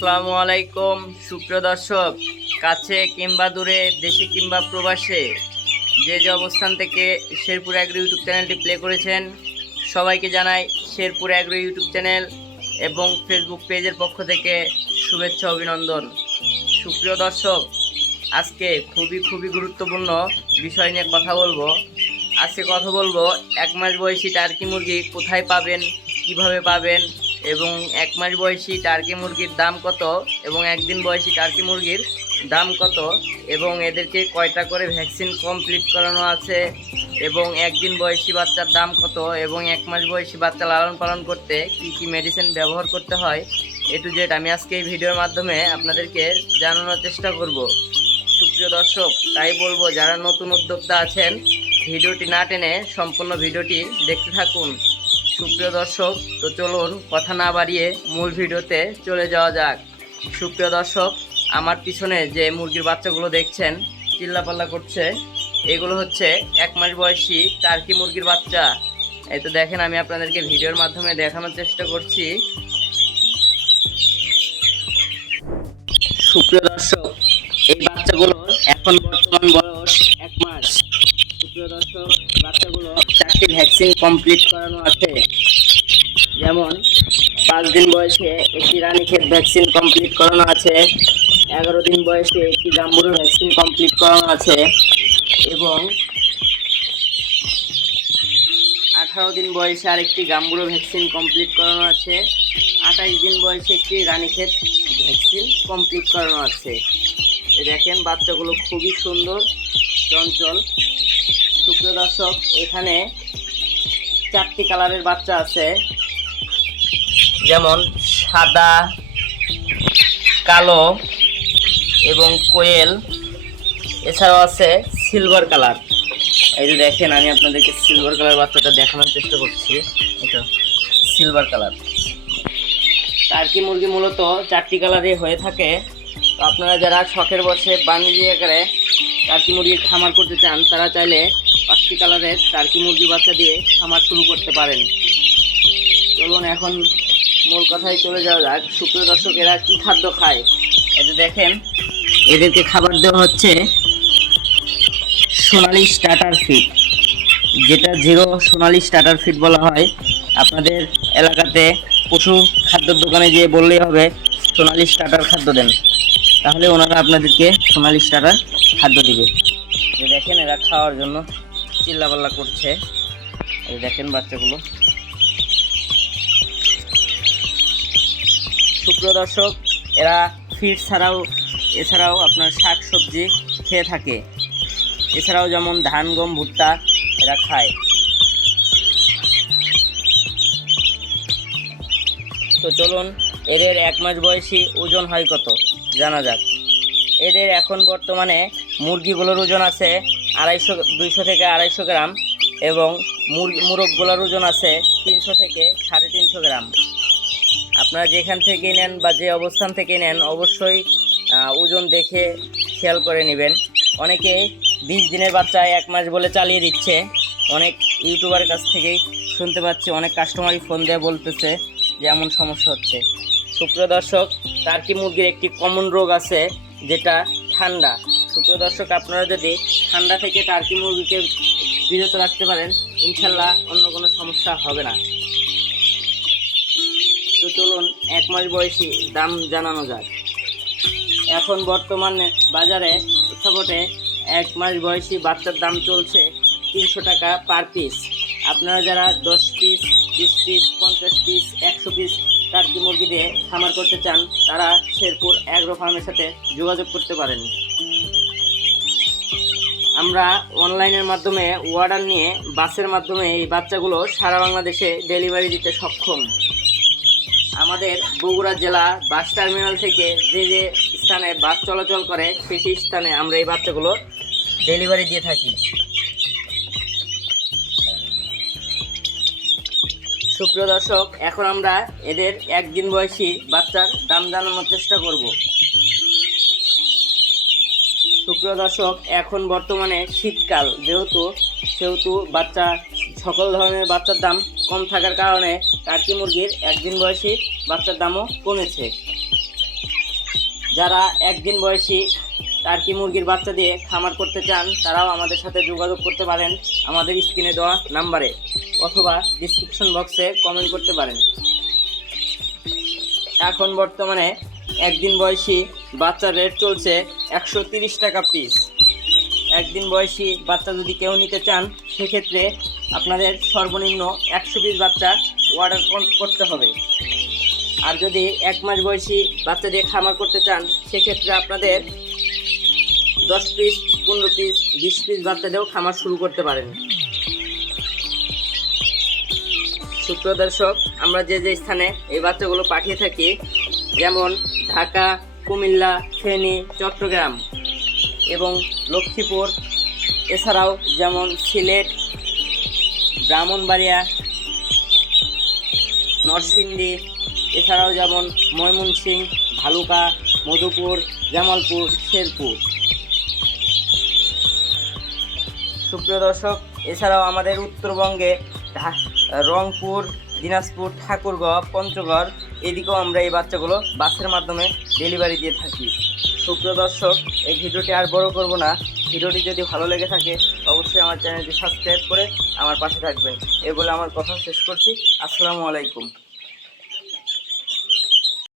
আসসালামু আলাইকুম সুপ্রিয় দর্শক, কাছে কিংবা দূরে, দেশে কিংবা প্রবাসে, যে অবস্থান থেকে শেরপুর অ্যাগ্রো ইউটিউব চ্যানেলটি প্লে করেছেন, সবাইকে জানাই শেরপুর অ্যাগ্রো ইউটিউব চ্যানেল এবং ফেসবুক পেজের পক্ষ থেকে শুভেচ্ছা অভিনন্দন। সুপ্রিয় দর্শক, আজকে খুবই গুরুত্বপূর্ণ বিষয় নিয়ে কথা বলবো। আজকে কথা বলবো 1 মাস বয়সী টার্কি মুরগি কোথায় পাবেন, কিভাবে পাবেন, এবং 1 মাস বয়সী টার্কি মুরগির দাম কত এবং 1 দিন বয়সী টার্কি মুরগির দাম কত, এবং এদেরকে কয়টা করে ভ্যাকসিন কমপ্লিট করানো আছে, এবং 1 দিন বয়সী বাচ্চার দাম কত, এবং 1 মাস বয়সী বাচ্চা লালন পালন করতে কি মেডিসিন ব্যবহার করতে হয়, টু জেড আমি আজকে এই ভিডিওর মাধ্যমে আপনাদেরকে জানানোর চেষ্টা করব। সুপ্রিয় দর্শক, তাই বলবো যারা নতুন উদ্যোক্তা আছেন, ভিডিওটি না টেনে সম্পূর্ণ ভিডিওটি দেখতে থাকুন। সুপ্রিয় দর্শক, তো চলুন কথা না বাড়িয়ে মূল ভিডিওতে চলে যাওয়া যাক। সুপ্রিয় দর্শক, আমার পিছনে যে মুরগির বাচ্চাগুলো দেখছেন চিল্লাপাল্লা করছে, এগুলো হচ্ছে 1 মাস বয়সী টার্কি মুরগির বাচ্চা। এই তো দেখেন, আমি আপনাদেরকে ভিডিওর মাধ্যমে দেখানোর চেষ্টা করছি। সুপ্রিয় দর্শক, এই বাচ্চাগুলোর এখন বর্তমান বয়স 1 মাস। সুপ্রিয় দর্শক, বাচ্চাগুলো 4টি ভ্যাকসিন কমপ্লিট করানো আছে। যেমন 5 দিন বয়সে একটি রানীক্ষেত ভ্যাকসিন কমপ্লিট করানো আছে, 11 দিন বয়সে একটি গাম্বুরো ভ্যাকসিন কমপ্লিট করানো আছে, এবং 18 দিন বয়সে আরেকটি গাম্বুরো ভ্যাকসিন কমপ্লিট করানো আছে, 28 দিন বয়সে একটি রানীক্ষেত ভ্যাকসিন কমপ্লিট করানো আছে। দেখেন, বাচ্চাগুলো খুবই সুন্দর, চঞ্চল। সুপ্রিয় দর্শক, এখানে 4টি কালারের বাচ্চা আছে, যেমন সাদা, কালো এবং কোয়েল, এছাড়াও আছে সিলভার কালার। এই যে দেখেন, আমি আপনাদেরকে সিলভার কালার বাচ্চাটা দেখানোর চেষ্টা করছি। এটা সিলভার কালার। টার্কি মুরগি মূলত 4টি কালারে হয়ে থাকে। তো আপনারা যারা শখের বসে বাণিজ্যিক আকারে টার্কি মুরগির খামার করতে চান, তারা চাইলে 5টি কালারের টার্কি মুরগি বাচ্চা দিয়ে খামার শুরু করতে পারেন। চলুন এখন মূল কথায় চলে যাওয়া যাক। সুপ্রিয় দর্শক, এরা কি খাদ্য খায়? এটা দেখেন, এদেরকে খাবার দেওয়া হচ্ছে সোনালি স্টার্টার ফিড, যেটা জিরো সোনালি স্টার্টার ফিড বলা হয়। আপনাদের এলাকাতে পশু খাদ্যর দোকানে যেয়ে বললেই হবে সোনালি স্টার্টার খাদ্য দেন, তাহলে ওনারা আপনাদেরকে সোনালি স্টার্টার খাদ্য দিবে। দেখেন, এরা খাওয়ার জন্য চিল্লাপাল্লা করছে। এই দেখেন বাচ্চাগুলো। সুপ্রিয় দর্শক, এরা ফিড এছাড়াও আপনার শাক সবজি খেয়ে থাকে। এছাড়াও যেমন ধান, গম, ভুট্টা এরা খায়। তো চলুন এদের 1 মাস বয়সী ওজন হয় কত জানা যাক। এদের এখন বর্তমানে মুরগিগুলোর ওজন আছে 200 থেকে 250 গ্রাম, এবং মুরগগুলোর ওজন আছে 300 থেকে 350 গ্রাম। আপনারা যেখান থেকে নেন বা যে অবস্থান থেকে নেন, অবশ্যই ওজন দেখে খেয়াল করে নেবেন। অনেকে 20 দিনের বাচ্চা 1 মাস বলে চালিয়ে দিচ্ছে। অনেক ইউটিউবারের কাছ থেকেই শুনতে পাচ্ছি, অনেক কাস্টমারই ফোন দিয়ে বলতেছে যে এমন সমস্যা হচ্ছে। সুপ্রিয় দর্শক, টার্কি মুরগির একটি কমন রোগ আছে, যেটা ঠান্ডা। সুপ্রিয় দর্শক, আপনারা যদি ঠান্ডা থেকে টার্কি মুরগিকে বিরত রাখতে পারেন, ইনশাল্লাহ অন্য কোনো সমস্যা হবে না। তো চলুন 1 মাস বয়সী দাম জানানো যাক। এখন বর্তমানে বাজারে প্রেক্ষাপটে 1 মাস বয়সী বাচ্চার দাম চলছে 300 টাকা পার পিস। আপনারা যারা 10 piece, 20 piece, 50 piece, 100 piece turkey মুরগি দিয়ে খামার করতে চান, তারা শেরপুর অ্যাগ্রো ফার্মের সাথে যোগাযোগ করতে পারেন। আমরা অনলাইনের মাধ্যমে অর্ডার নিয়ে বাসের মাধ্যমে এই বাচ্চাগুলো সারা বাংলাদেশে ডেলিভারি দিতে সক্ষম। আমাদের বগুড়া জেলা বাস টার্মিনাল থেকে যে স্থানে বাস চলাচল করে, সেই স্থানে আমরা এই বাচ্চাগুলো ডেলিভারি দিয়ে থাকি। সুপ্রিয় দর্শক, এখন আমরা এদের 1 দিন বয়সী বাচ্চার দাম জানানোর চেষ্টা করব। সুপ্রিয় দর্শক, এখন বর্তমানে শীতকাল, সেহেতু সকল ধরনের বাচ্চার দাম কম থাকার কারণে টার্কি মুরগির 1 দিন বয়সী বাচ্চার দামও কমেছে। যারা একদিন বয়সী টার্কি মুরগির বাচ্চা দিয়ে খামার করতে চান তারাও আমাদের সাথে যোগাযোগ করতে পারেন আমাদের স্ক্রিনে দেওয়া নাম্বারে, অথবা ডিসক্রিপশন বক্সে কমেন্ট করতে পারেন। এখন বর্তমানে একদিন বয়সী বাচ্চার রেট চলছে 130 টাকা পিস। একদিন বয়সী বাচ্চা যদি কেউ নিতে চান সেক্ষেত্রে আপনাদের সর্বনিম্ন 100 পিস বাচ্চা অর্ডার করতে হবে। আর যদি 1 মাস বয়সী বাচ্চা দিয়ে খামার করতে চান সেক্ষেত্রে আপনাদের 10 পিস, 15 পিস, 20 পিস বাচ্চা দিয়েও খামার শুরু করতে পারেন। সুপ্রিয় দর্শক, আমরা যে যে স্থানে এই বাচ্চাগুলো পাঠিয়ে থাকি, যেমন ঢাকা, কুমিল্লা, ফেনী, চট্টগ্রাম এবং লক্ষ্মীপুর, এছাড়াও যেমন সিলেট, ব্রাহ্মণবাড়িয়া, নরসিংদী, এছাড়াও যেমন ময়মনসিংহ, ভালুকা, মধুপুর, জামালপুর, শেরপুর। সুপ্রিয় দর্শক, এছাড়াও আমাদের উত্তরবঙ্গে রংপুর, দিনাজপুর, ঠাকুরগাঁও, পঞ্চগড় এদিকেও আমরা এই বাচ্চাগুলো বাসের মাধ্যমে ডেলিভারি দিয়ে থাকি। সুপ্রিয় দর্শক, এই ভিডিওটি আর বড় করব না। ভিডিওটি যদি ভালো লেগে থাকে অবশ্যই আমার চ্যানেলটি সাবস্ক্রাইব করে আমার পাশে থাকবেন। এই বলে আমার কথা শেষ করছি। আসসালামু আলাইকুম।